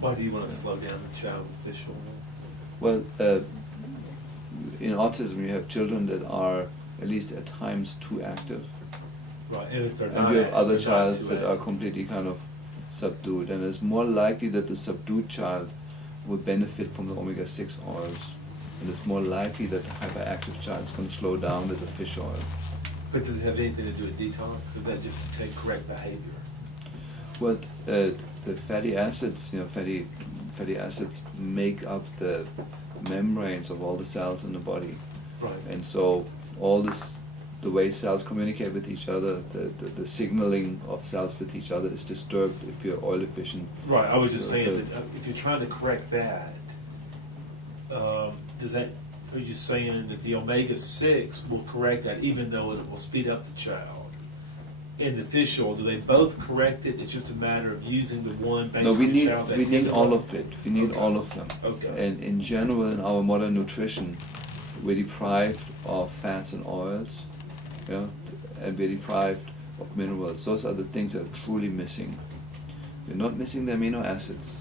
Why do you want to slow down the child with fish oil? Well, in autism you have children that are at least at times too active. Right, and if they're And not you have act- other if they're not childs too that are active. completely kind of subdued, and it's more likely that the subdued child will benefit from the omega-6 oils, and it's more likely that the hyperactive child is going to slow down with the fish oil. But does it have anything to do with detox, or is that just to take correct behavior? Well, the fatty acids, fatty acids make up the membranes of all the cells in the body, Right. and so all this, the way cells communicate with each other, the signaling of cells with each other is disturbed if you're oil deficient. Right, I was just So saying that if you're trying to correct that, are you saying that the omega-6 will correct that even though it will speed up the child? And the fish oil, do they both correct it? It's just a matter of using the one based No, on we the need child's we need all activity? of it. We need Okay. all of them. Okay. And in general, in our modern nutrition, we're deprived of fats and oils, yeah, and we're deprived of minerals. Those are the things that are truly missing. We're not missing the amino acids.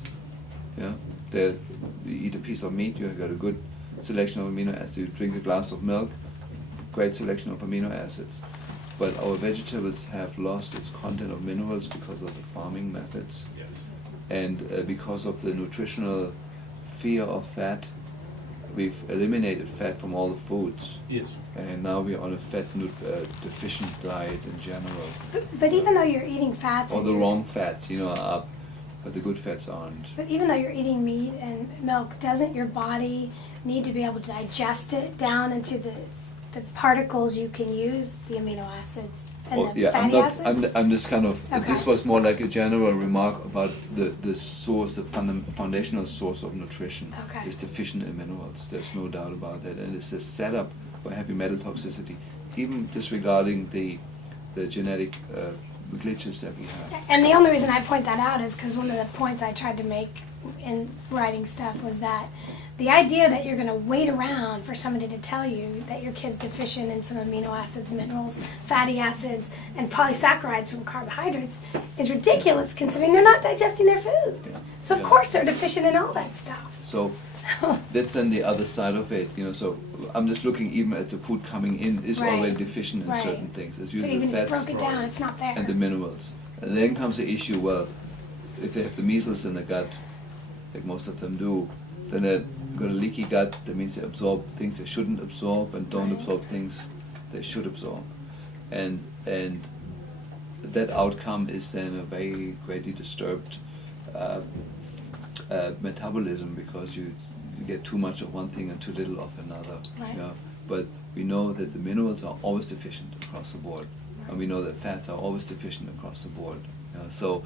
Yeah, you eat a piece of meat, you got a good selection of amino acids. You drink a glass of milk, great selection of amino acids. But our vegetables have lost its content of minerals because of the farming methods, Yes. and because of the nutritional fear of fat. We've eliminated fat from all the foods, Yes. and now we're on a fat deficient diet in general. But even though you're eating fats, All and the you're- wrong fats, are up, but the good fats aren't. But even though you're eating meat and milk, doesn't your body need to be able to digest it down into the particles you can use, the amino acids and Well, the yeah, fatty acids? I'm just kind of, Okay. this was more like a general remark about the source, the foundational source of nutrition Okay. is deficient in minerals. There's no doubt about that, and it's a setup for heavy metal toxicity, even disregarding the genetic glitches that we have. And the only reason I point that out is because one of the points I tried to make in writing stuff was that the idea that you're going to wait around for somebody to tell you that your kid's deficient in some amino acids, minerals, fatty acids, and polysaccharides from carbohydrates is ridiculous considering they're not digesting their food. Yeah. So of Yeah. course they're deficient in all that stuff. So that's on the other side of it, so I'm just looking even at the food coming in is Right. already deficient in Right. certain things. It's So usually even if you fats broke it down, it's not there. and the minerals. And then comes the issue, well, if they have the measles in the gut, like most of them do, then they've got a leaky gut. That means they absorb things they shouldn't absorb and don't Right. absorb things they should absorb. And that outcome is then a very greatly disturbed metabolism, because you get too much of one thing and too little of another. Right. Yeah. But we know that the minerals are always deficient across the board, and we know that fats are always deficient across the board. So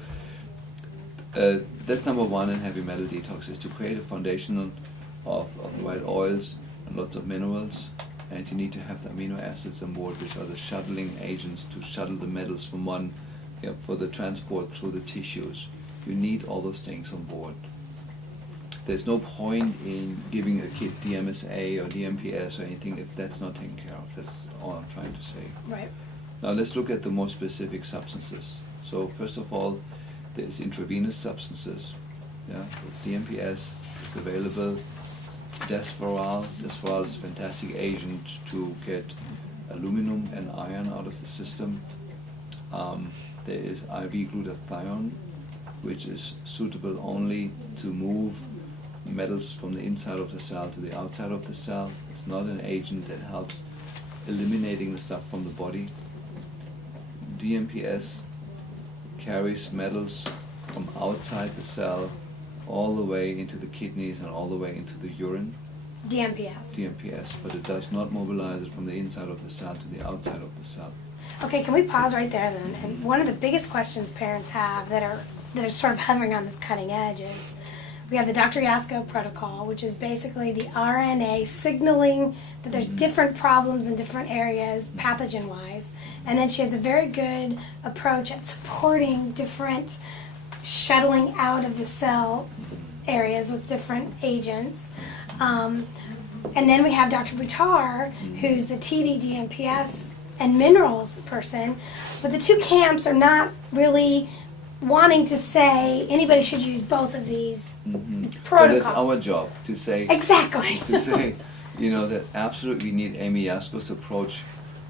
that's number one in heavy metal detox, is to create a foundation of the right oils and lots of minerals, and you need to have the amino acids on board, which are the shuttling agents to shuttle the metals from one, for the transport through the tissues. You need all those things on board. There's no point in giving a kid DMSA or DMPS or anything if that's not taken care of. That's all I'm trying to say. Right. Now let's look at the more specific substances. So first of all, there's intravenous substances. Yeah, it's DMPS. It's available. Desferal. Desferal is a fantastic agent to get aluminum and iron out of the system. There is IV glutathione, which is suitable only to move metals from the inside of the cell to the outside of the cell. It's not an agent that helps eliminating the stuff from the body. DMPS carries metals from outside the cell all the way into the kidneys and all the way into the urine. DMPS, but it does not mobilize it from the inside of the cell to the outside of the cell. Okay, can we pause right there then? And one of the biggest questions parents have that are sort of hovering on this cutting edge is, we have the Dr. Yasko protocol, which is basically the RNA signaling that there's different problems in different areas, pathogen-wise. And then she has a very good approach at supporting different shuttling out of the cell areas with different agents. And then we have Dr. Buttar, who's the TD, DMPS, and minerals person. But the two camps are not really wanting to say anybody should use both of these But it's protocols. our job to say, Exactly. that absolutely we need Amy Yasko's approach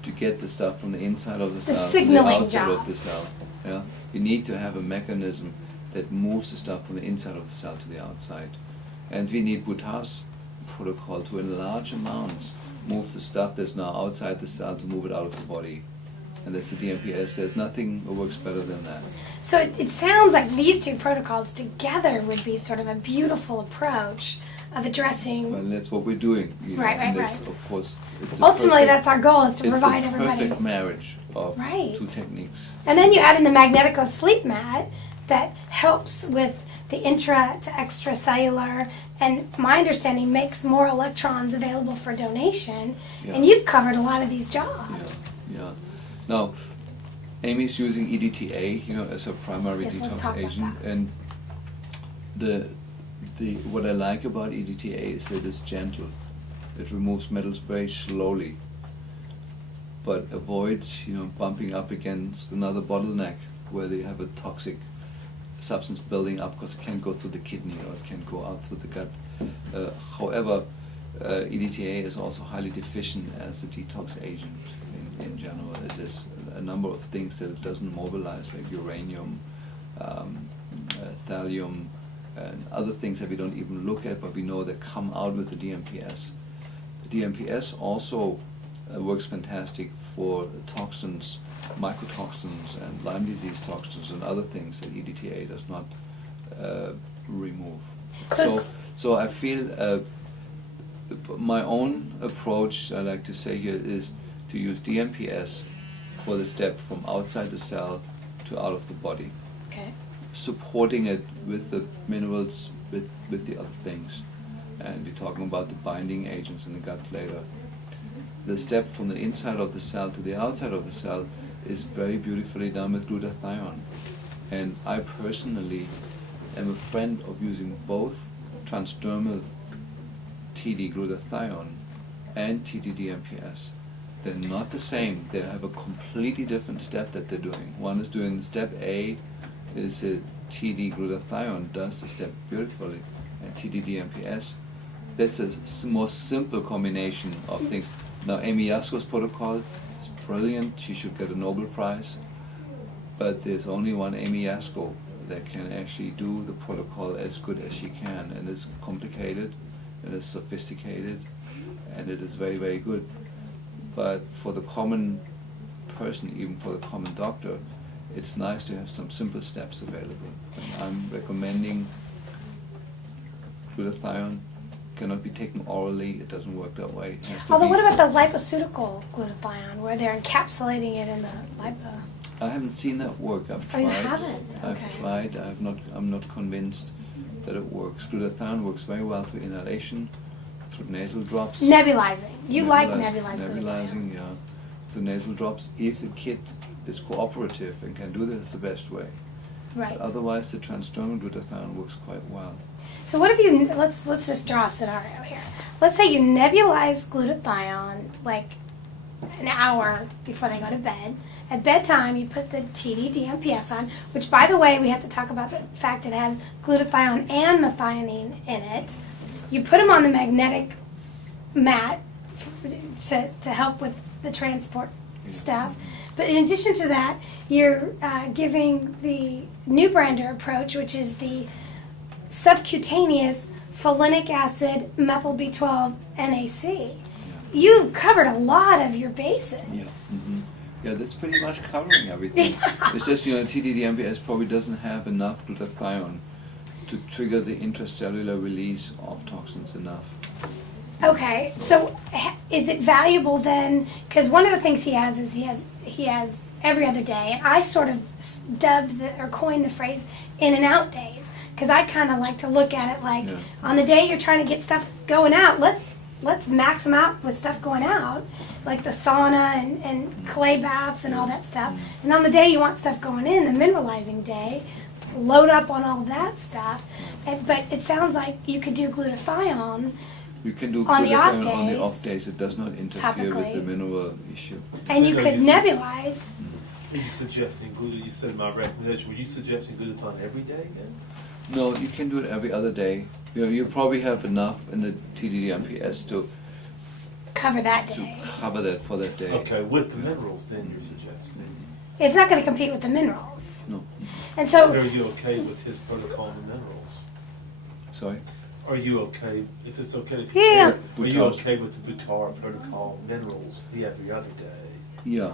to get the stuff from the inside of the The cell to the signaling outside job. of the cell. Yeah, you need to have a mechanism that moves the stuff from the inside of the cell to the outside, and we need Buttar's protocol to, in large amounts, move the stuff that's now outside the cell to move it out of the body, and that's the DMPS. There's nothing that works better than that. So it sounds like these two protocols together would be sort of a beautiful approach of addressing. Well, that's what we're doing. Right, and right, that's, right. of course, it's a Ultimately, perfect- that's our goal, is to it's provide a everybody. perfect marriage of Right. two techniques. And then you add in the Magnetico sleep mat that helps with the intra to extracellular, and my understanding makes more electrons available for donation. Yeah. And you've covered a lot of these jobs. Yeah. Now, Amy's using EDTA, as a primary Yes, let's detox talk about agent, that. and the what I like about EDTA is that it's gentle. It removes metals very slowly, but avoids, bumping up against another bottleneck where they have a toxic substance building up because it can't go through the kidney or it can't go out through the gut. However, EDTA is also highly deficient as a detox agent in general. It is a number of things that it doesn't mobilize, like uranium, thallium, and other things that we don't even look at, but we know that come out with the DMPS. The DMPS also works fantastic for toxins, mycotoxins, and Lyme disease toxins, and other things that EDTA does not remove. So So I feel my own approach, I like to say here, is to use DMPS for the step from outside the cell to out of the body, Okay. supporting it with the minerals, with the other things. And we're talking about the binding agents in the gut later. The step from the inside of the cell to the outside of the cell is very beautifully done with glutathione. And I personally am a friend of using both transdermal TD glutathione and TD DMPS. They're not the same. They have a completely different step that they're doing. One is doing step A, is TD glutathione does the step beautifully, and TD DMPS, that's a more simple combination of things. Now, Amy Yasko's protocol is brilliant. She should get a Nobel Prize. But there's only one Amy Yasko that can actually do the protocol as good as she can. And it's complicated, and it's sophisticated, and it is very, very good. But for the common person, even for the common doctor, it's nice to have some simple steps available. And I'm recommending glutathione. Cannot be taken orally. It doesn't work that way. It has to Although, be- what about the lipoceutical glutathione, where they're encapsulating it in the lipo? I haven't seen that work. I've Oh, tried. you haven't? I've Okay. tried. I'm not convinced that it works. Glutathione works very well through inhalation, through nasal drops. Nebulizing. You like Nebuli- nebulized glutathione. Nebulizing, yeah. Through nasal drops. If the kit is cooperative and can do this, it's the best way. Right. But otherwise, the transdermal glutathione works quite well. So what if you, let's just draw a scenario here. Let's say you nebulize glutathione like an hour before they go to bed. At bedtime, you put the TD DMPS on, which, by the way, we have to talk about the fact it has glutathione and methionine in it. You put them on the magnetic mat to help with the transport stuff. But in addition to that, you're giving the new Brander approach, which is the subcutaneous folinic acid methyl B12 NAC. You covered a lot of your bases. Yeah, that's pretty much covering everything. It's just, TD DMPS probably doesn't have enough glutathione to trigger the intracellular release of toxins enough. Okay, so is it valuable then? Because one of the things he has is he has every other day, and I sort of dubbed or coined the phrase in and out days, because I kind of like to look at it like on the day you're trying to get stuff going out, let's max them out with stuff going out, like the sauna and clay baths and all that stuff. And on the day you want stuff going in, the mineralizing day, load up on all that stuff. But it sounds like you could do glutathione. You can do On the off glutathione on the days, off days. It does not interfere with topically. the mineral issue. And you No, could you see- nebulize Are you suggesting glutathione? You said my recommendation. Were you suggesting glutathione every day then? No, you can do it every other day. You probably have enough in the TDDMPS to Cover that day. cover that for that day. Okay, with the minerals, then you're suggesting. It's not going to compete with the minerals. No, And But so, are you okay with his protocol and the minerals? sorry. Are you okay if it's okay? To Yeah. Are you Butars. okay with the Butar protocol minerals the every other day? Yeah,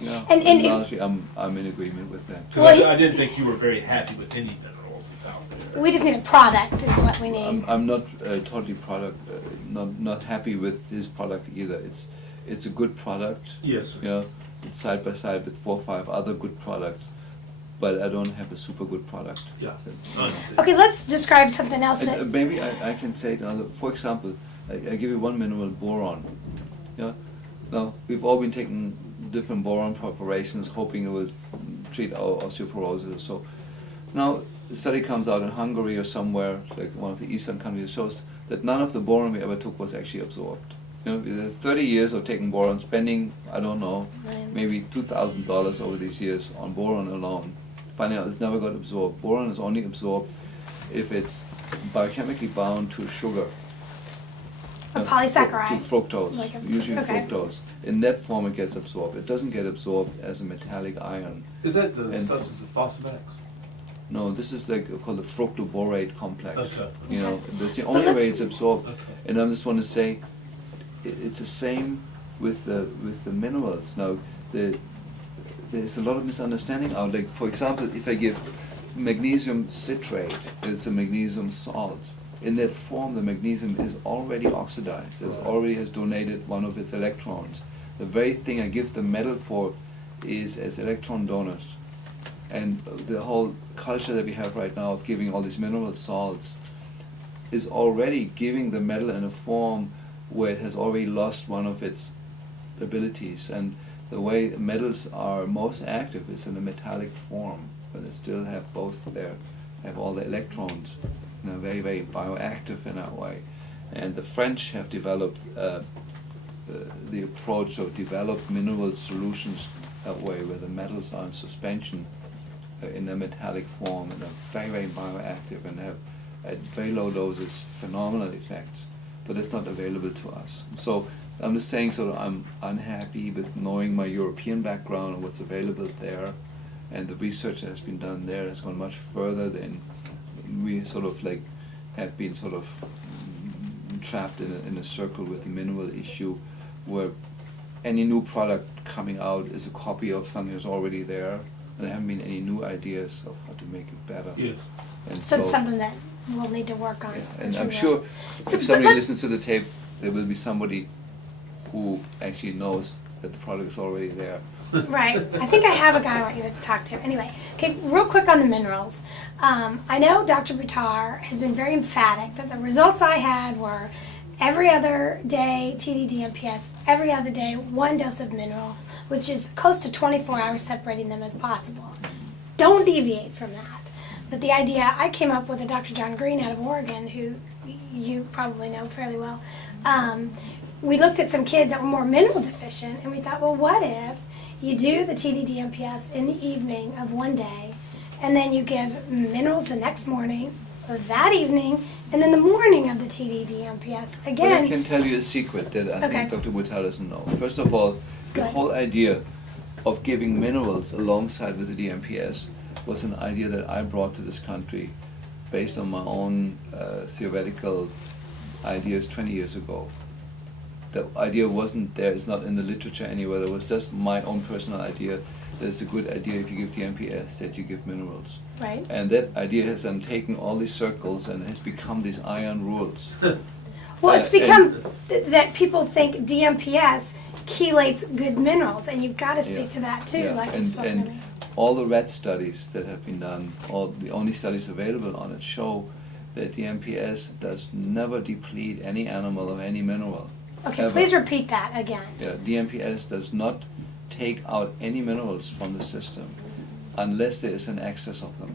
yeah. And largely, I'm in agreement with that. Because Well, I didn't think you were very happy with any minerals that's out there. we just need a product is what we need. I'm not totally not happy with his product either. It's a good product. Yes, sir. You know, it's side by side with 4 or 5 other good products, but I don't have a super good product. Yeah, I understand. Okay, let's describe something else that, Maybe I can say it another. For example, I give you one mineral, boron. Yeah. Now we've all been taking different boron preparations, hoping it will treat our osteoporosis. So now a study comes out in Hungary or somewhere, like one of the eastern countries, shows that none of the boron we ever took was actually absorbed. You know, there's 30 years of taking boron, spending, I don't know, maybe $2,000 over these years on boron alone. Finding out it's never got absorbed. Boron is only absorbed if it's biochemically bound to sugar. a polysaccharide. To fructose, Like a- usually okay. fructose. In that form it gets absorbed. It doesn't get absorbed as a metallic ion. Is that the And- substance of Fosamax? No, this is like called the fructoborate complex. Okay. You know, Okay. that's the only way it's absorbed. Okay. And I just want to say, it's the same with the minerals. Now, there's a lot of misunderstanding out. Like, for example, if I give magnesium citrate, it's a magnesium salt. In that form, the magnesium is already oxidized. It already has donated one of its electrons. The very thing I give the metal for is as electron donors. And the whole culture that we have right now of giving all these mineral salts is already giving the metal in a form where it has already lost one of its abilities. And the way metals are most active is in a metallic form, but they still have both have all the electrons, you know, very, very bioactive in that way. And the French have developed the approach of developed mineral solutions that way, where the metals are in suspension in a metallic form and are very, very bioactive and have at very low doses phenomenal effects, but it's not available to us. So I'm just saying, sort of, I'm unhappy with knowing my European background and what's available there, and the research that has been done there has gone much further than we sort of like have been sort of trapped in a circle with the mineral issue, where any new product coming out is a copy of something that's already there, and there haven't been any new ideas of how to make it better. Yes. And So it's something that we'll need to work on. yeah, I'm and I'm we sure will. if So, but somebody let- listens to the tape, there will be somebody who actually knows that the product is already there. Right. I think I have a guy I want you to talk to. Anyway, okay, real quick on the minerals. I know Dr. Butar has been very emphatic that the results I had were every other day TDDMPS, every other day 1 dose of mineral, which is close to 24 hours separating them as possible. Don't deviate from that. But the idea, I came up with a Dr. John Green out of Oregon, who you probably know fairly well. We looked at some kids that were more mineral deficient, and we thought, well, what if you do the TDDMPS in the evening of one day, and then you give minerals the next morning, or that evening, and then the morning of the TDDMPS. But I Again, can tell you a secret that I Okay. think Dr. Butar doesn't know. First of all, the Good. whole idea of giving minerals alongside with the DMPS was an idea that I brought to this country based on my own theoretical ideas 20 years ago. The idea wasn't there, it's not in the literature anywhere, it was just my own personal idea that it's a good idea if you give DMPS that you give minerals. right? And that idea has then taken all these circles and has become these iron rules. Well, it's and- become that people think DMPS chelates good minerals, and you've got to speak Yeah. to that too, Yeah, like you and, spoke to and me. all the rat studies that have been done, all the only studies available on it show that the MPS does never deplete any animal of any mineral. Okay, ever. please repeat that again. Yeah, DMPS does not take out any minerals from the system unless there is an excess of them.